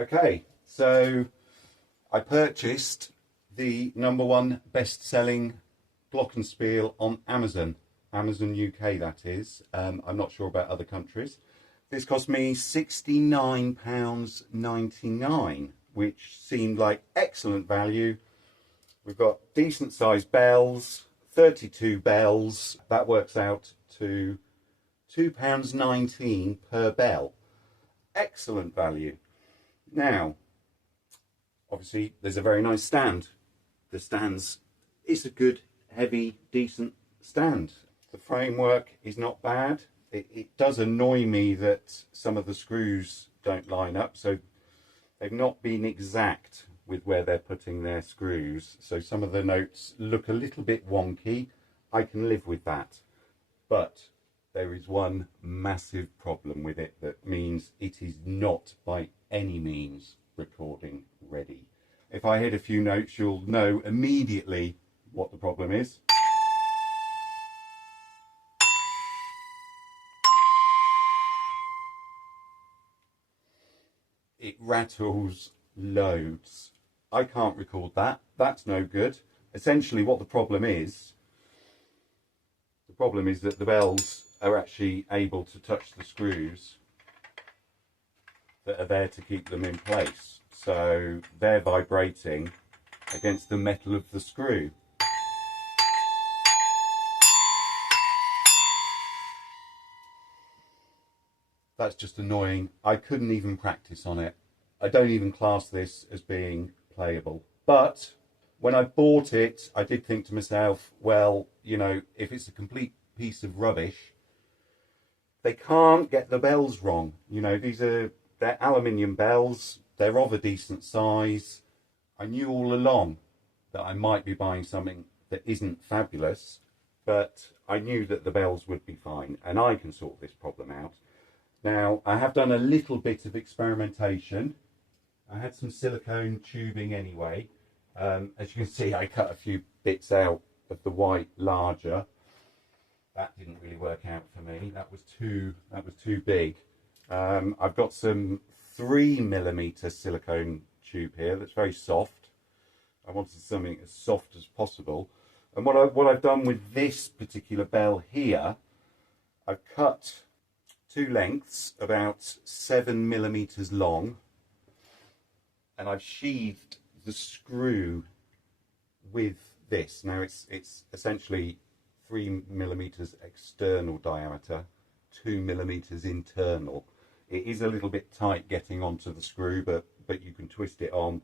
Okay, so I purchased the #1 best-selling Glockenspiel on Amazon UK, that is. I'm not sure about other countries. This cost me £69.99, which seemed like excellent value. We've got decent sized bells, 32 bells. That works out to £2.19 per bell. Excellent value. Now, obviously, there's a very nice stand. The stand's, it's a good, heavy, decent stand. The framework is not bad. It does annoy me that some of the screws don't line up, so they've not been exact with where they're putting their screws. So some of the notes look a little bit wonky. I can live with that. But there is one massive problem with it that means it is not by any means recording ready. If I hit a few notes, you'll know immediately what the problem is. It rattles loads. I can't record that. That's no good. Essentially what the problem is that the bells are actually able to touch the screws that are there to keep them in place. So they're vibrating against the metal of the screw. That's just annoying. I couldn't even practice on it. I don't even class this as being playable. But when I bought it, I did think to myself, well, you know, if it's a complete piece of rubbish, they can't get the bells wrong. You know, they're aluminium bells. They're of a decent size. I knew all along that I might be buying something that isn't fabulous, but I knew that the bells would be fine, and I can sort this problem out. Now, I have done a little bit of experimentation. I had some silicone tubing anyway. As you can see, I cut a few bits out of the white larger. That didn't really work out for me. That was too big. I've got some 3mm silicone tube here that's very soft. I wanted something as soft as possible. And what I've done with this particular bell here, I've cut two lengths about 7mm long, and I've sheathed the screw with this. Now it's essentially 3mm external diameter, 2mm internal. It is a little bit tight getting onto the screw, but you can twist it on,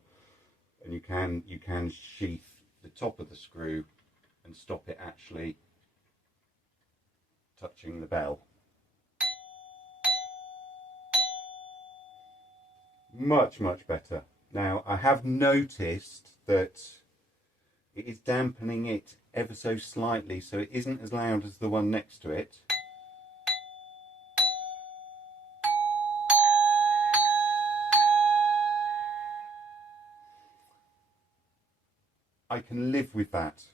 and you can sheath the top of the screw and stop it actually touching the bell. Much better. Now, I have noticed that it is dampening it ever so slightly, so it isn't as loud as the one next to it. I can live with that.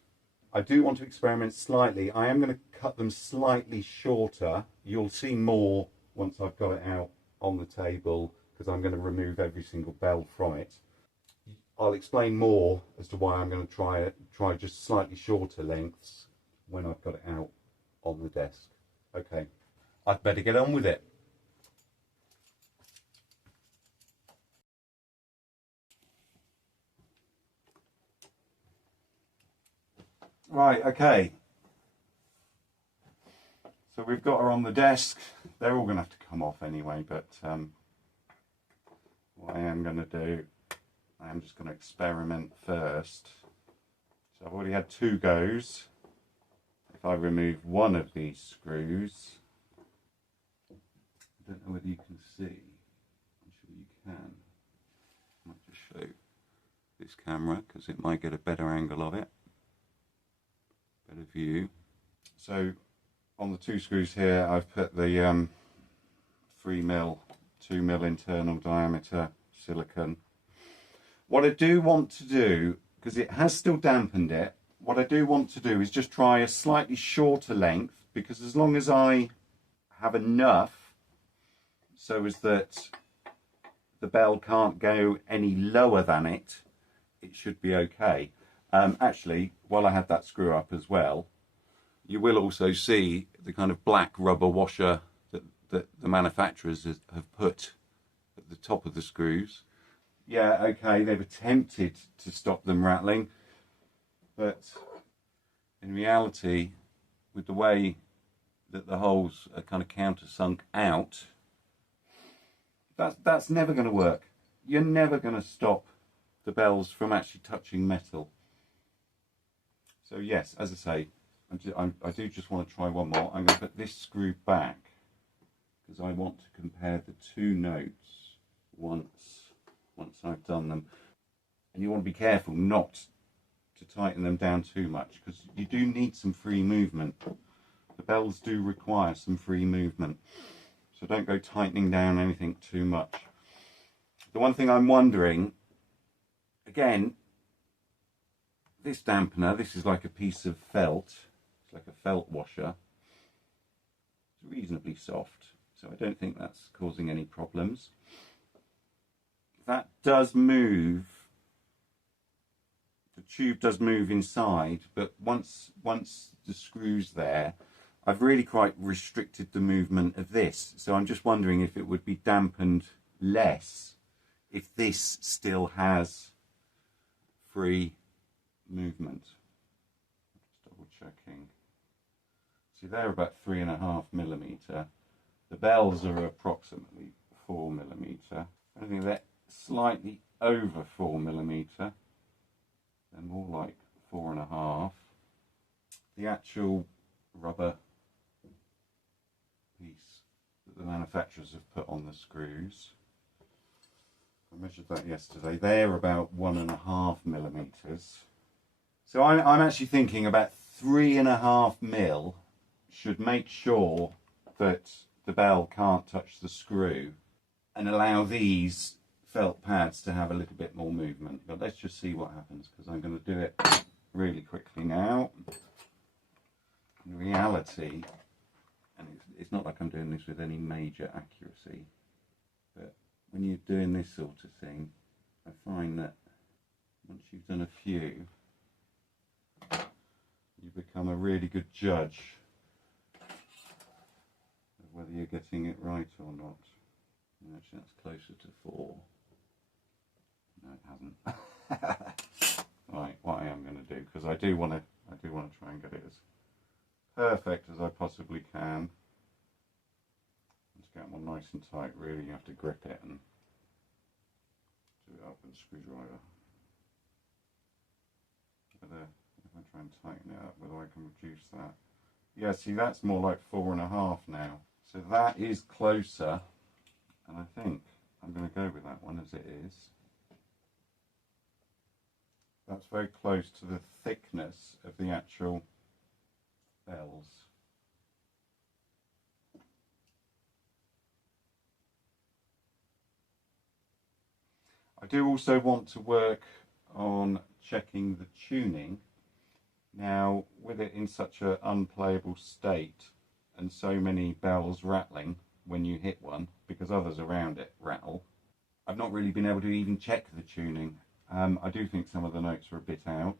I do want to experiment slightly. I am going to cut them slightly shorter. You'll see more once I've got it out on the table, because I'm going to remove every single bell from it. I'll explain more as to why I'm going to try just slightly shorter lengths when I've got it out on the desk. Okay, I'd better get on with it. Right, okay. So we've got her on the desk. They're all going to have to come off anyway, but what I am going to do, I am just going to experiment first. So I've already had 2 goes. If I remove one of these screws, I don't know whether you can see. I'm sure you can. I might just show this camera because it might get a better angle of it. Better view. So on the 2 screws here, I've put the 3mm, 2mm internal diameter silicone. What I do want to do, because it has still dampened it, what I do want to do is just try a slightly shorter length, because as long as I have enough so as that the bell can't go any lower than it, it should be okay. Actually, while I had that screw up as well, you will also see the kind of black rubber washer that the manufacturers have put at the top of the screws. Yeah, okay, they've attempted to stop them rattling, but in reality, with the way that the holes are kind of countersunk out, that's never going to work. You're never going to stop the bells from actually touching metal. So yes, as I say, I do just want to try one more. I'm going to put this screw back because I want to compare the two notes once I've done them. And you want to be careful not to tighten them down too much because you do need some free movement. The bells do require some free movement. So don't go tightening down anything too much. The one thing I'm wondering, again, this dampener, this is like a piece of felt. It's like a felt washer. It's reasonably soft, so I don't think that's causing any problems. That does move. The tube does move inside, but once the screw's there, I've really quite restricted the movement of this. So I'm just wondering if it would be dampened less if this still has free movement. Just double checking. See, they're about 3.5mm. The bells are approximately 4mm. I think they're slightly over 4mm. They're more like 4.5. The actual rubber piece that the manufacturers have put on the screws, I measured that yesterday, they're about 1.5mm. So I'm actually thinking about 3.5mm should make sure that the bell can't touch the screw and allow these felt pads to have a little bit more movement. But let's just see what happens, because I'm going to do it really quickly now. In reality, and it's not like I'm doing this with any major accuracy, but when you're doing this sort of thing, I find that once you've done a few, you become a really good judge of whether you're getting it right or not. And actually, that's closer to 4. No, it hasn't. Right, what I am going to do, because I do want to try and get it as perfect as I possibly can. Let's get one nice and tight. Really, you have to grip it and do it up with a screwdriver. Whether if I try and tighten it up, whether I can reduce that. Yeah, see, that's more like 4.5 now. So that is closer, and I think I'm going to go with that one as it is. That's very close to the thickness of the actual bells. I do also want to work on checking the tuning. Now, with it in such an unplayable state and so many bells rattling when you hit one, because others around it rattle, I've not really been able to even check the tuning. I do think some of the notes are a bit out.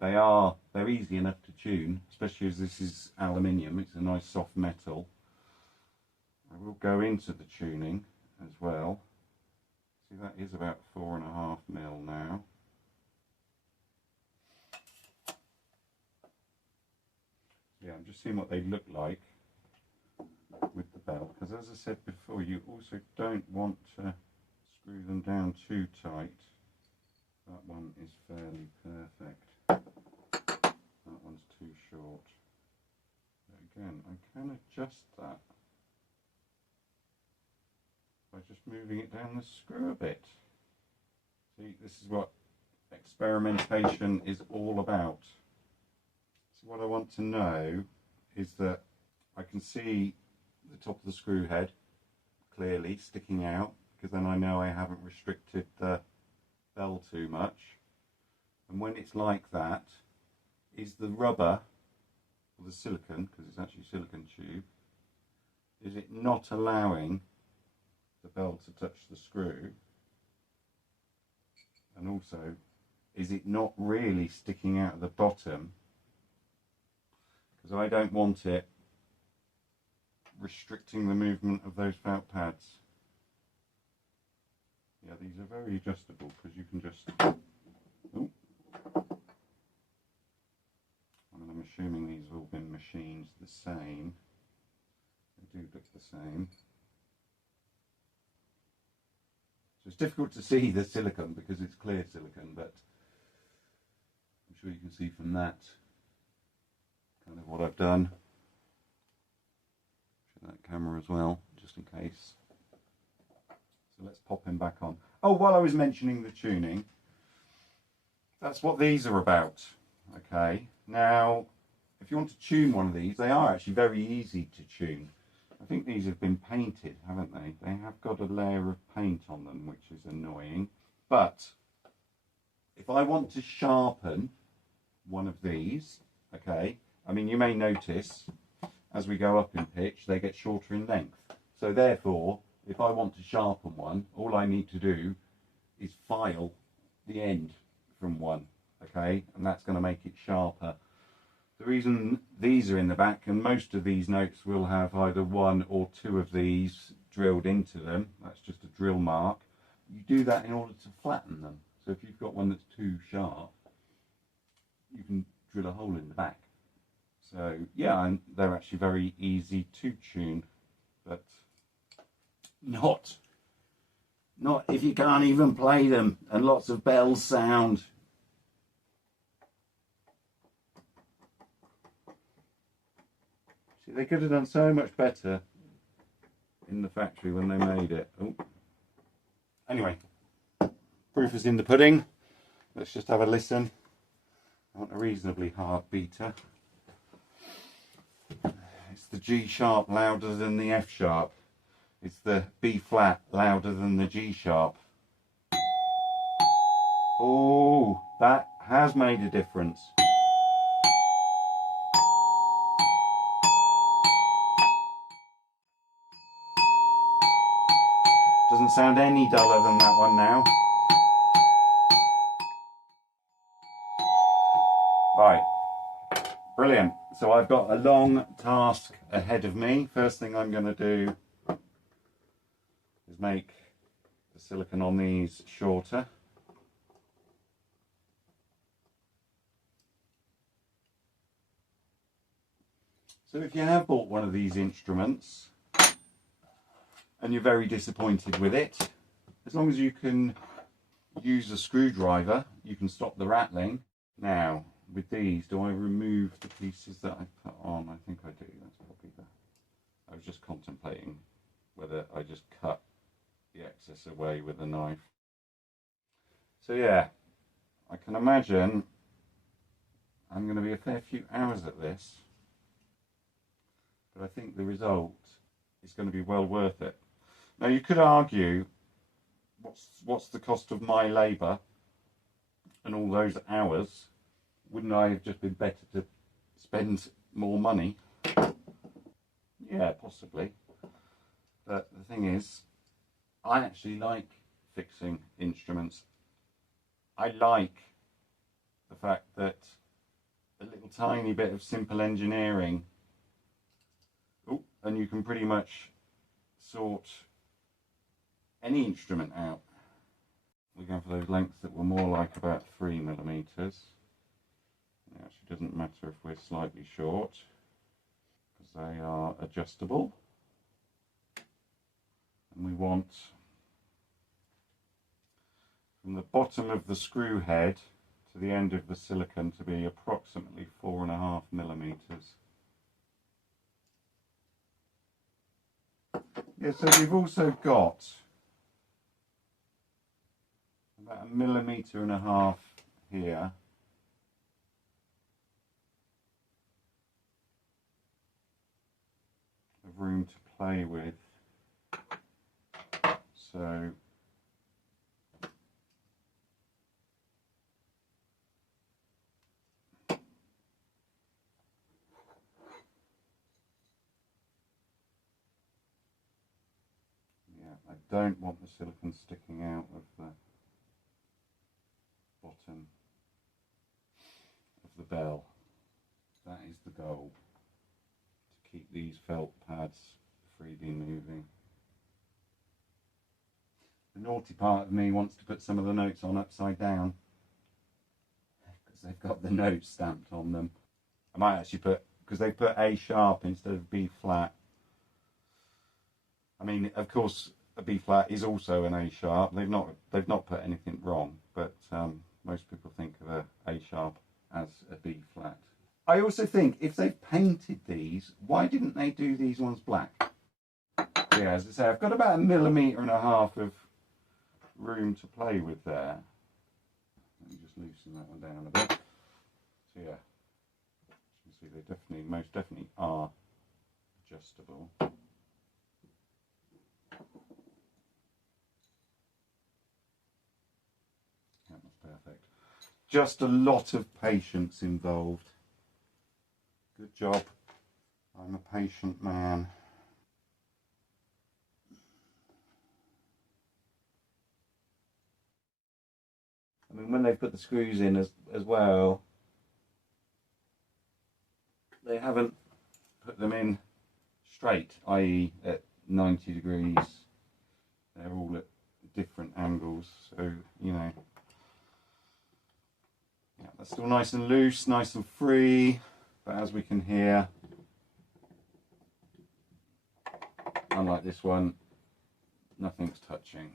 They're easy enough to tune, especially as this is aluminium. It's a nice soft metal. I will go into the tuning as well. See, that is about 4.5mm now. Yeah, I'm just seeing what they look like with the bell, because as I said before, you also don't want to screw them down too tight. That one is fairly perfect. That one's too short. But again, I can adjust that by just moving it down the screw a bit. See, this is what experimentation is all about. So what I want to know is that I can see the top of the screw head clearly sticking out, because then I know I haven't restricted the bell too much. And when it's like that, is the rubber, or the silicone, because it's actually a silicone tube, is it not allowing the bell to touch the screw? And also, is it not really sticking out of the bottom? Because I don't want it restricting the movement of those felt pads. Yeah, these are very adjustable because you can just, oh, I'm assuming these have all been machined the same. They do look the same. So it's difficult to see the silicone because it's clear silicone, but I'm sure you can see from that kind of what I've done. Show that camera as well, just in case. So let's pop him back on. Oh, while I was mentioning the tuning, that's what these are about. Okay, now if you want to tune one of these, they are actually very easy to tune. I think these have been painted, haven't they? They have got a layer of paint on them, which is annoying. But if I want to sharpen one of these, okay, I mean, you may notice as we go up in pitch, they get shorter in length. So therefore, if I want to sharpen one, all I need to do is file the end from one, okay, and that's going to make it sharper. The reason these are in the back, and most of these notes will have either one or two of these drilled into them, that's just a drill mark. You do that in order to flatten them. So if you've got one that's too sharp, you can drill a hole in the back. So yeah, and they're actually very easy to tune, but not if you can't even play them and lots of bells sound. See, they could have done so much better in the factory when they made it. Oh. Anyway, proof is in the pudding. Let's just have a listen. I want a reasonably hard beater. It's the G sharp louder than the F sharp. It's the B flat louder than the G sharp. Oh, that has made a difference. Doesn't sound any duller than that one now. Right, brilliant. So I've got a long task ahead of me. First thing I'm going to do is make the silicone on these shorter. So if you have bought one of these instruments and you're very disappointed with it, as long as you can use a screwdriver, you can stop the rattling. Now, with these, do I remove the pieces that I put on? I think I do. That's probably the... I was just contemplating whether I just cut the excess away with a knife. So yeah, I can imagine I'm going to be a fair few hours at this, but I think the result is going to be well worth it. Now you could argue, what's the cost of my labour and all those hours? Wouldn't I have just been better to spend more money? Yeah, possibly. But the thing is, I actually like fixing instruments. I like the fact that a little tiny bit of simple engineering, and you can pretty much sort any instrument out. We're going for those lengths that were more like about 3mm. It actually doesn't matter if we're slightly short, because they are adjustable. And we want from the bottom of the screw head to the end of the silicone to be approximately 4.5mm. Yeah, so we've also got about 1.5 millimeters here. Of room to play with. So yeah, I don't want the silicone sticking out of the bottom of the bell. That is the goal, to keep these felt pads freely moving. The naughty part of me wants to put some of the notes on upside down because they've got the notes stamped on them. I might actually put, because they put A sharp instead of B flat. I mean, of course, a B flat is also an A sharp. They've not put anything wrong, but most people think of a A sharp as a B flat. I also think if they've painted these, why didn't they do these ones black? Yeah, as I say, I've got about 1.5 millimeters of room to play with there. Let me just loosen that one down a bit. So yeah, you can see they most definitely are adjustable. That was perfect. Just a lot of patience involved. Good job. I'm a patient man. I mean, when they put the screws in as well, they haven't put them in straight, i.e. at 90 degrees. They're all at different angles, so, you know. Yeah, that's still nice and loose, nice and free, but as we can hear, unlike this one, nothing's touching.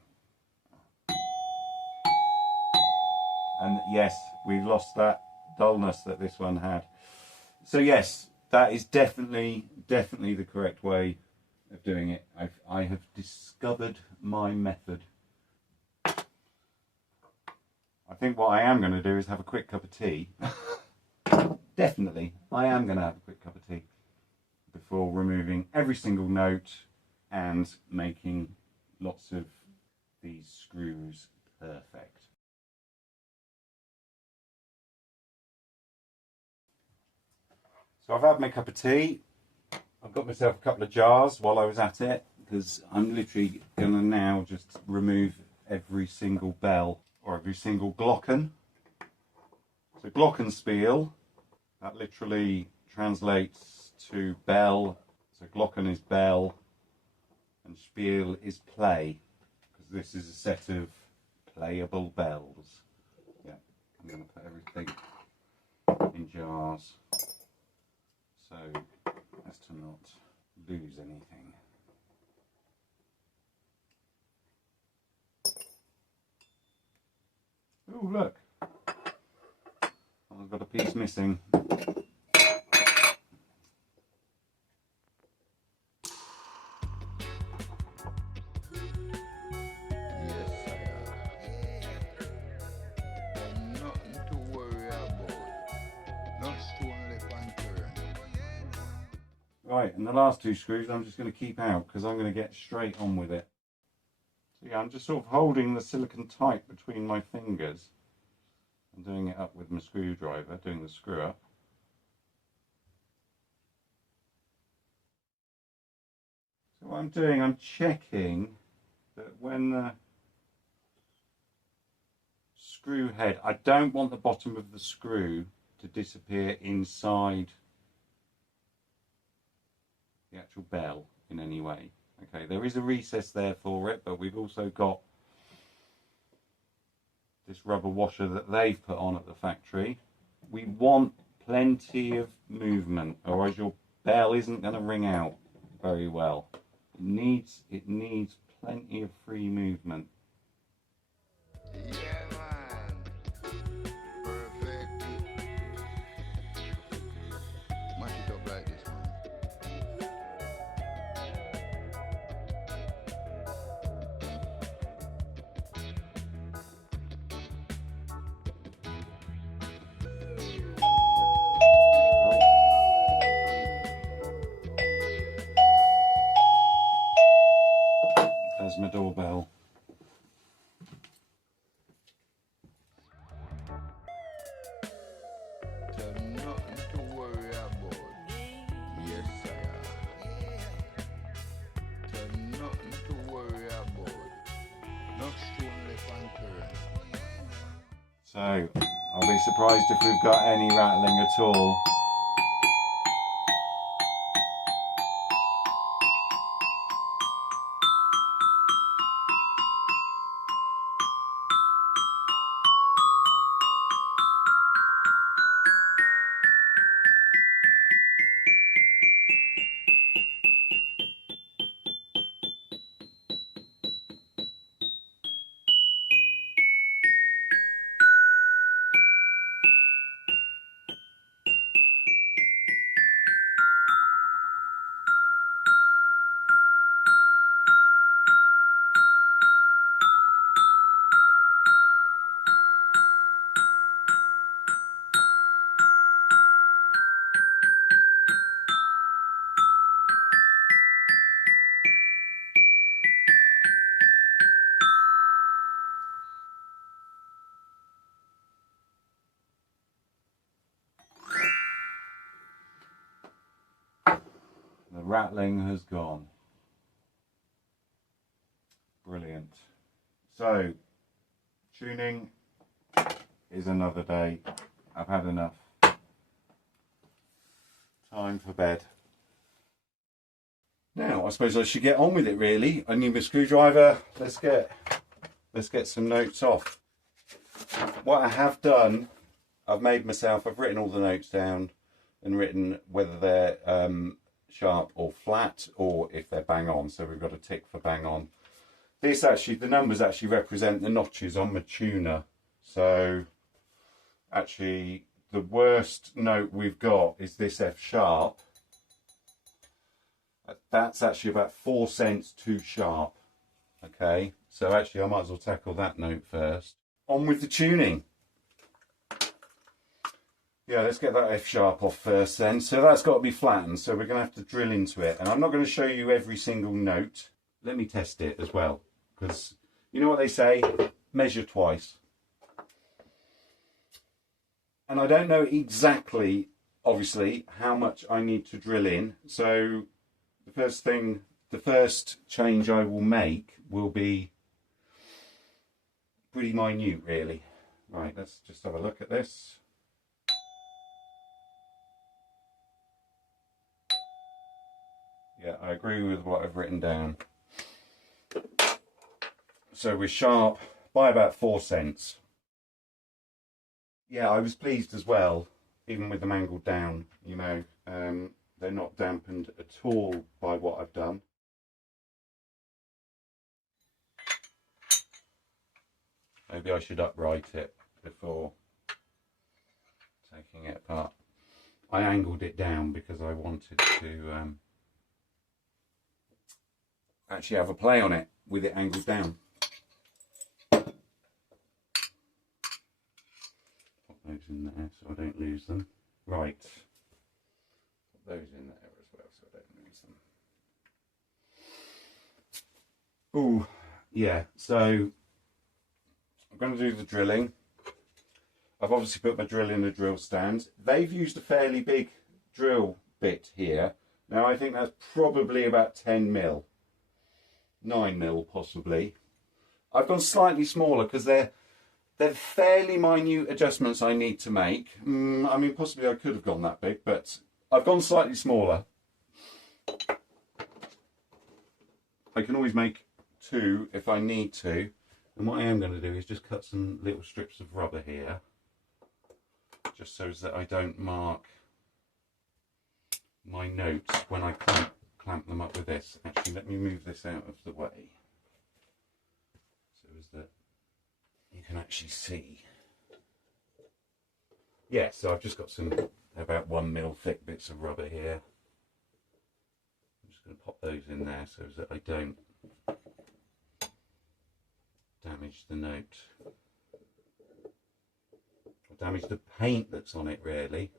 And yes, we've lost that dullness that this one had. So yes, that is definitely the correct way of doing it. I have discovered my method. I think what I am going to do is have a quick cup of tea. Definitely, I am going to have a quick cup of tea before removing every single note and making lots of these screws perfect. So I've had my cup of tea. I've got myself a couple of jars while I was at it, because I'm literally going to now just remove every single bell or every single Glocken. So Glockenspiel, that literally translates to bell. So Glocken is bell and Spiel is play, because this is a set of playable bells. Yeah, I'm going to put everything in jars, so as to not lose anything. Oh, look, I've got a piece missing. Right, and the last two screws I'm just going to keep out because I'm going to get straight on with it. So yeah, I'm just sort of holding the silicone tight between my fingers and doing it up with my screwdriver, doing the screw up. So what I'm doing, I'm checking that when the screw head, I don't want the bottom of the screw to disappear inside the actual bell in any way. Okay, there is a recess there for it, but we've also got this rubber washer that they've put on at the factory. We want plenty of movement, otherwise your bell isn't going to ring out very well. It needs plenty of free movement. Yeah, man. Perfect. Mash it up like this, man. There's my doorbell. So nothing to worry about. Yes, sir. So nothing to worry about. No stone left unturned. So I'll be surprised if we've got any rattling at all. The rattling has gone. Brilliant. So, tuning is another day. I've had enough. Time for bed. Now, I suppose I should get on with it really. I need my screwdriver. Let's get some notes off. What I have done, I've written all the notes down and written whether they're sharp or flat, or if they're bang on. So we've got a tick for bang on. This actually, the numbers actually represent the notches on my tuner. So actually the worst note we've got is this F sharp. That's actually about 4 cents too sharp. Okay, so actually I might as well tackle that note first. On with the tuning. Yeah, let's get that F sharp off first then. So that's got to be flattened, so we're going to have to drill into it. And I'm not going to show you every single note. Let me test it as well, because you know what they say, measure twice. And I don't know exactly, obviously, how much I need to drill in. So the first change I will make will be pretty minute, really. Right, let's just have a look at this. Yeah, I agree with what I've written down. So we're sharp by about 4 cents. Yeah, I was pleased as well, even with them angled down, you know, they're not dampened at all by what I've done. Maybe I should upright it before taking it apart. I angled it down because I wanted to actually have a play on it with it angled down. Pop those in there so I don't lose them. Right. Put those in there as well so I don't lose them. Ooh, yeah, so I'm going to do the drilling. I've obviously put my drill in the drill stand. They've used a fairly big drill bit here. Now I think that's probably about 10 mil. 9 mil possibly. I've gone slightly smaller because they're fairly minute adjustments I need to make. I mean, possibly I could have gone that big, but I've gone slightly smaller. I can always make 2 if I need to. And what I am going to do is just cut some little strips of rubber here, just so that I don't mark my notes when I clamp them up with this. Actually, let me move this out of the way so as that you can actually see. Yeah, so I've just got some about 1 mil thick bits of rubber here. I'm just going to pop those in there so that I don't damage the note or damage the paint that's on it, really.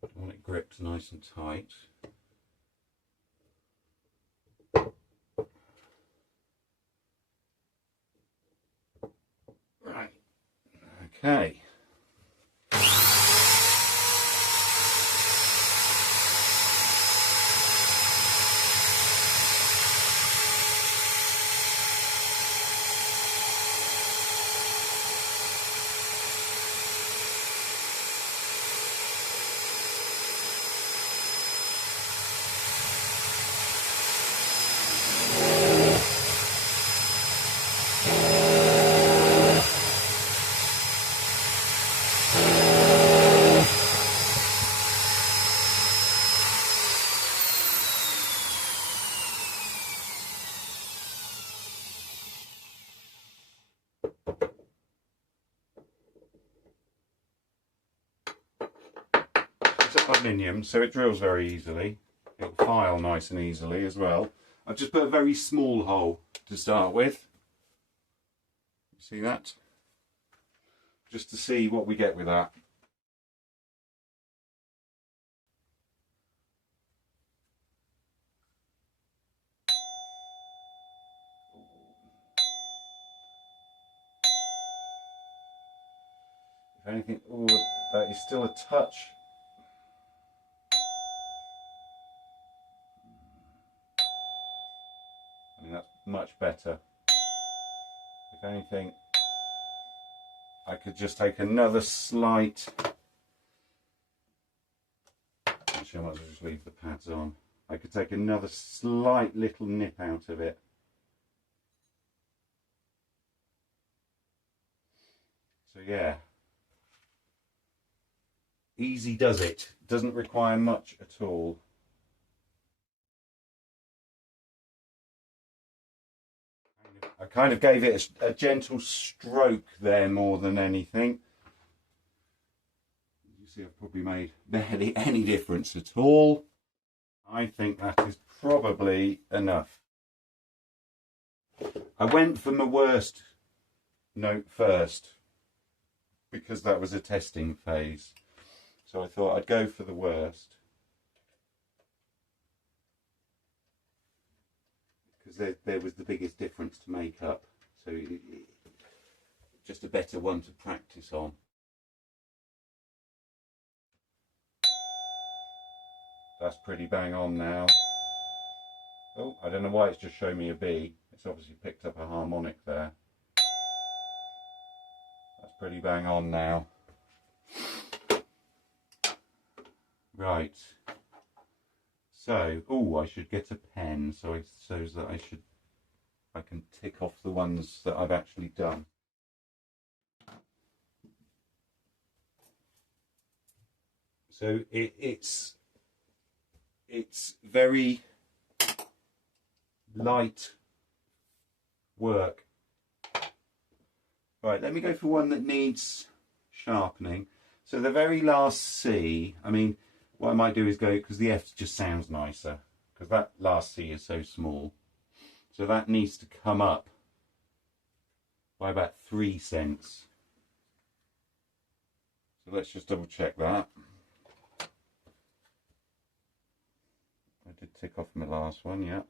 I want it gripped nice and tight. Right, okay. It's aluminium, so it drills very easily. It'll file nice and easily as well. I've just put a very small hole to start with. You see that? Just to see what we get with that. If anything, oh, that is still a touch. I mean, that's much better. If anything, I could just take another slight. Actually, I might as well just leave the pads on. I could take another slight little nip out of it. So yeah, easy does it. Doesn't require much at all. I kind of gave it a gentle stroke there more than anything. You see, I've probably made barely any difference at all. I think that is probably enough. I went for my worst note first because that was a testing phase. So I thought I'd go for the worst. Because there was the biggest difference to make up. So just a better one to practice on. That's pretty bang on now. Oh, I don't know why it's just showing me a B. It's obviously picked up a harmonic there. That's pretty bang on now. Right. So, oh, I should get a pen so that I can tick off the ones that I've actually done. So it's very light work. Right, let me go for one that needs sharpening. So the very last C, I mean, what I might do is go, because the F just sounds nicer, because that last C is so small. So that needs to come up by about 3 cents. So let's just double check that. I did tick off my last one, yeah.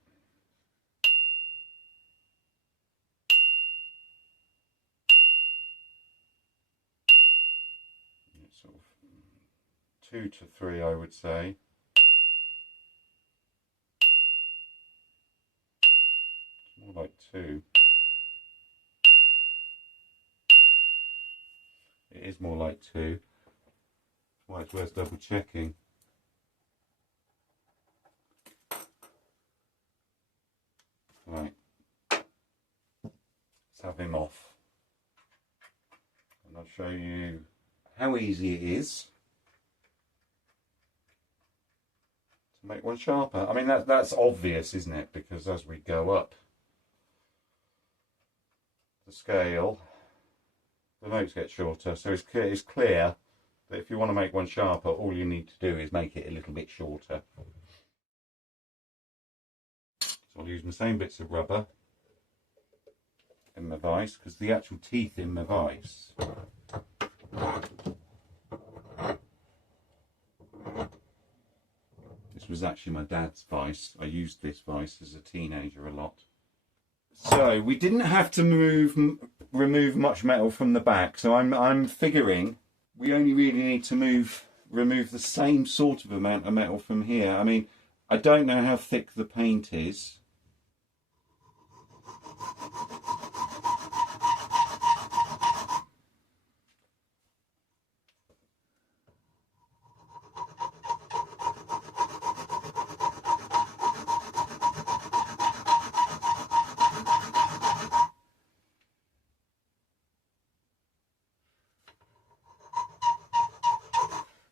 It's sort of 2 to 3, I would say. It's more like 2. It is more like 2. That's why it's worth double checking. Right. Let's have him off. And I'll show you how easy it is to make one sharper. I mean, that's obvious, isn't it? Because as we go up the scale, the notes get shorter. So it's clear that if you want to make one sharper, all you need to do is make it a little bit shorter. So I'll use my same bits of rubber in my vise, because the actual teeth in my vise this was actually my dad's vise. I used this vise as a teenager a lot. So we didn't have to remove much metal from the back, so I'm figuring we only really need to remove the same sort of amount of metal from here. I mean, I don't know how thick the paint is.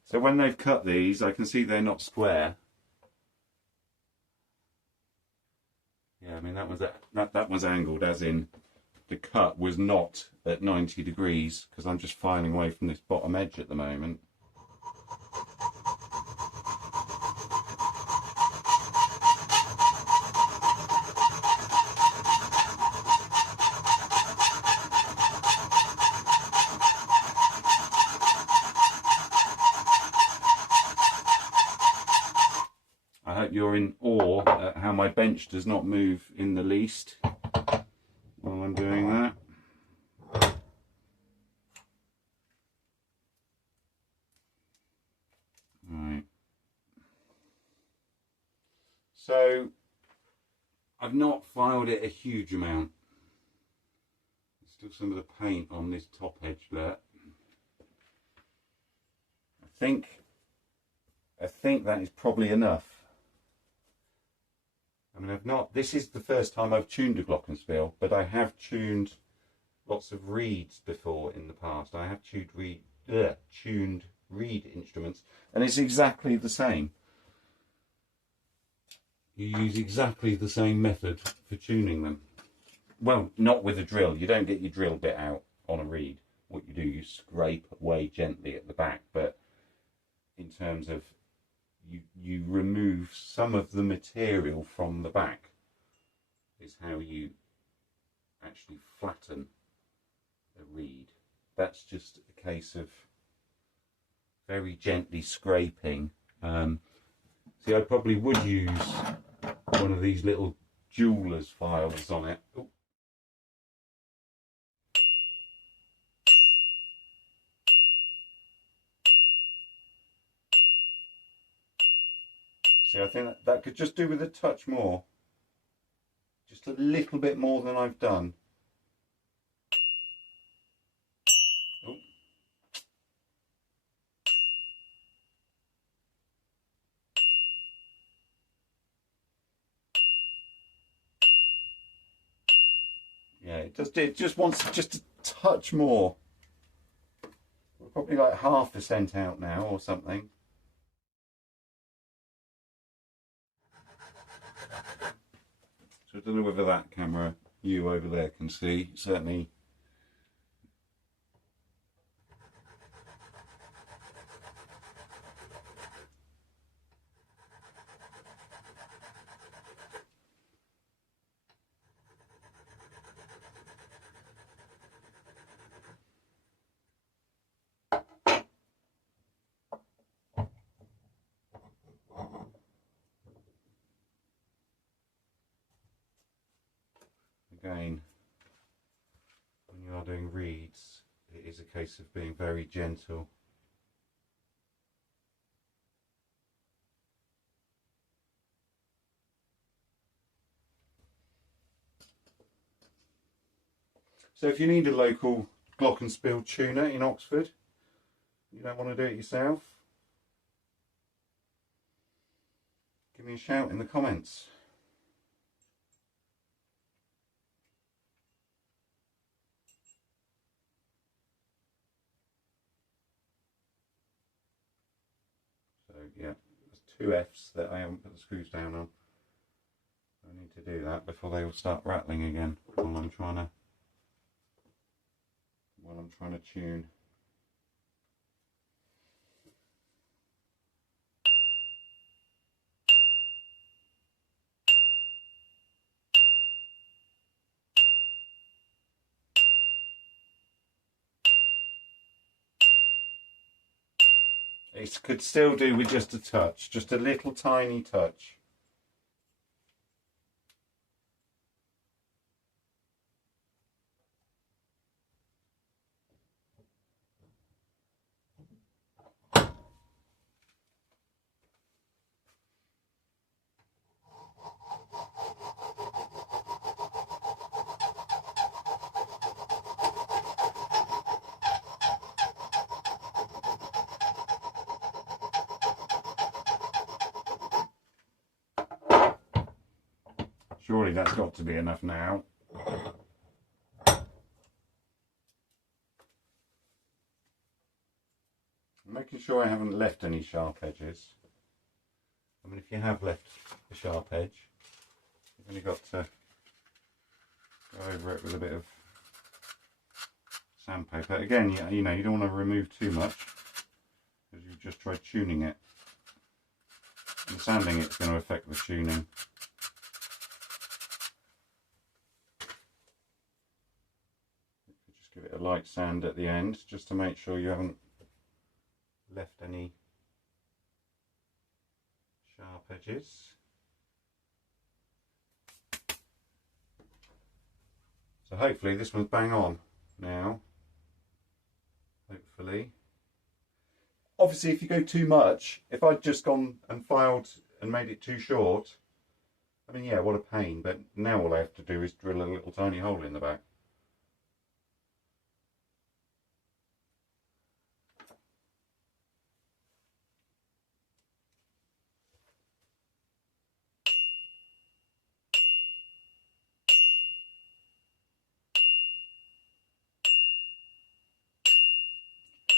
So when they've cut these, I can see they're not square. Yeah, I mean that was angled, as in the cut was not at 90 degrees because I'm just filing away from this bottom edge at the moment. I hope you're in awe at how my bench does not move in the least while I'm doing that. Right. So I've not filed it a huge amount. There's still some of the paint on this top edge there. I think that is probably enough. I mean, this is the first time I've tuned a Glockenspiel, but I have tuned lots of reeds before in the past. I have tuned reed instruments, and it's exactly the same. You use exactly the same method for tuning them. Well, not with a drill. You don't get your drill bit out on a reed. What you do, you scrape away gently at the back, but in terms of you remove some of the material from the back is how you actually flatten a reed. That's just a case of very gently scraping. See, I probably would use one of these little jeweler's files on it. Ooh. See, I think that could just do with a touch more. Just a little bit more than I've done. Oh. Yeah, it just wants just a touch more. We're probably like 0.5% out now or something. So I don't know whether that camera you over there can see. Certainly again, when you are doing reeds, it is a case of being very gentle. So if you need a local Glockenspiel tuner in Oxford, you don't want to do it yourself, give me a shout in the comments. So yeah, there's 2 Fs that I haven't put the screws down on. I need to do that before they all start rattling again while I'm trying to tune. It could still do with just a touch, just a little tiny touch. Surely that's got to be enough now. I'm making sure I haven't left any sharp edges. I mean, if you have left a sharp edge, you've only got to go over it with a bit of sandpaper. Again, you know, you don't want to remove too much because you've just tried tuning it. And sanding it's going to affect the tuning. Just give it a light sand at the end just to make sure you haven't left any sharp edges. So hopefully this one's bang on now. Hopefully. Obviously if you go too much, if I'd just gone and filed and made it too short, I mean yeah, what a pain, but now all I have to do is drill a little tiny hole in the back.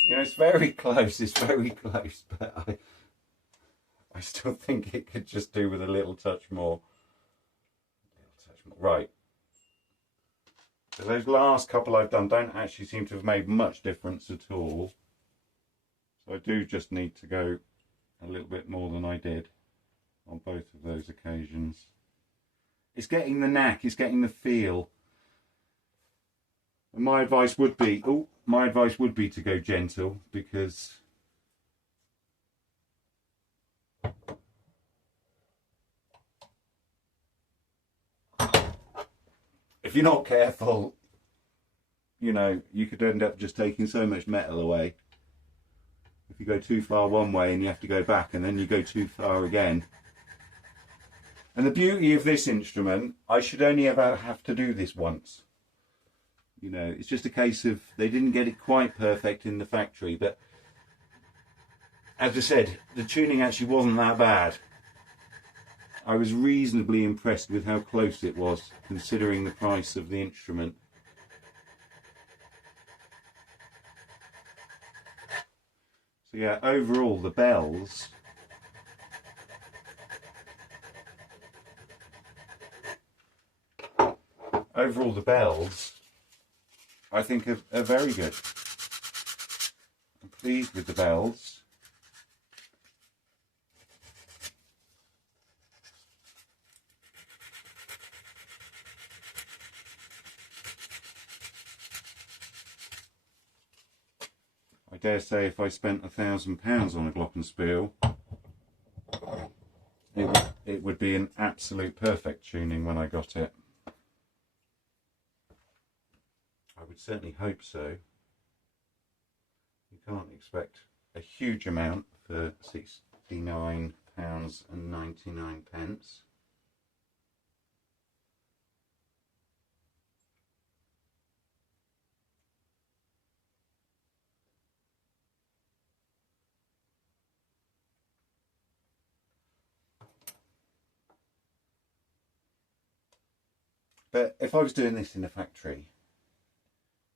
You know, it's very close, but I still think it could just do with a little touch more. Right. So those last couple I've done don't actually seem to have made much difference at all. So I do just need to go a little bit more than I did on both of those occasions. It's getting the knack, it's getting the feel. And my advice would be, to go gentle, because if you're not careful, you know, you could end up just taking so much metal away. If you go too far one way and you have to go back and then you go too far again. And the beauty of this instrument, I should only ever have to do this once. You know, it's just a case of they didn't get it quite perfect in the factory, but as I said, the tuning actually wasn't that bad. I was reasonably impressed with how close it was, considering the price of the instrument. So yeah, overall the bells I think are very good. I'm pleased with the bells. I dare say if I spent £1,000 on a Glockenspiel, it would be an absolute perfect tuning when I got it. I would certainly hope so. You can't expect a huge amount for £69.99. But if I was doing this in a factory,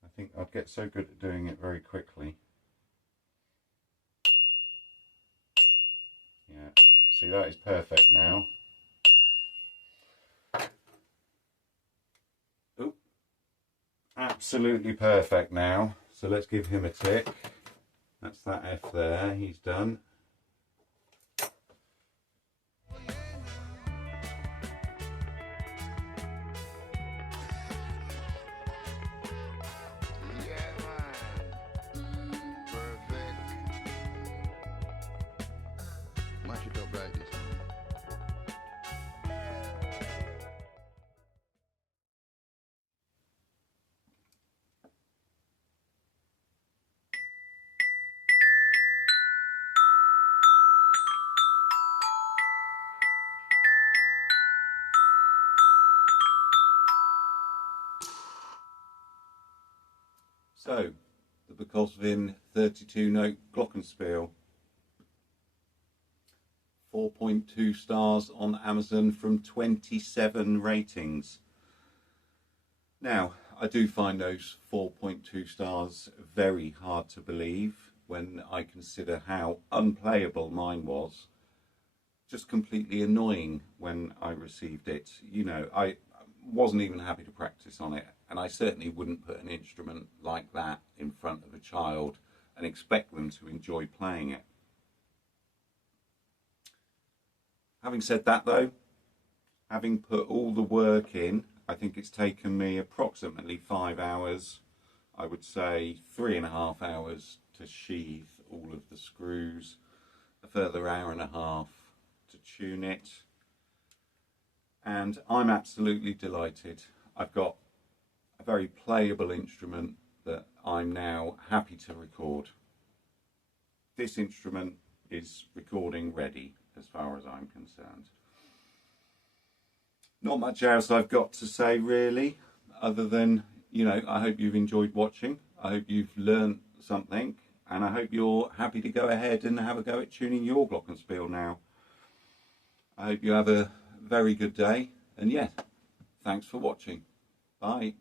I think I'd get so good at doing it very quickly. Yeah, see, that is perfect now. Oop. Absolutely perfect now. So let's give him a tick. That's that F there, he's done. So, the BQKOZFIN 32-note Glockenspiel. 4.2 stars on Amazon from 27 ratings. Now, I do find those 4.2 stars very hard to believe when I consider how unplayable mine was. Just completely annoying when I received it. You know, I wasn't even happy to practice on it, And I certainly wouldn't put an instrument like that in front of a child and expect them to enjoy playing it. Having said that though, having put all the work in, I think it's taken me approximately 5 hours, I would say 3.5 hours to sheathe all of the screws, a further hour and a half to tune it, and I'm absolutely delighted. I've got a very playable instrument that I'm now happy to record. This instrument is recording ready as far as I'm concerned. Not much else I've got to say really, other than, you know, I hope you've enjoyed watching. I hope you've learned something, and I hope you're happy to go ahead and have a go at tuning your Glockenspiel now. I hope you have a very good day, and yeah, thanks for watching. Bye.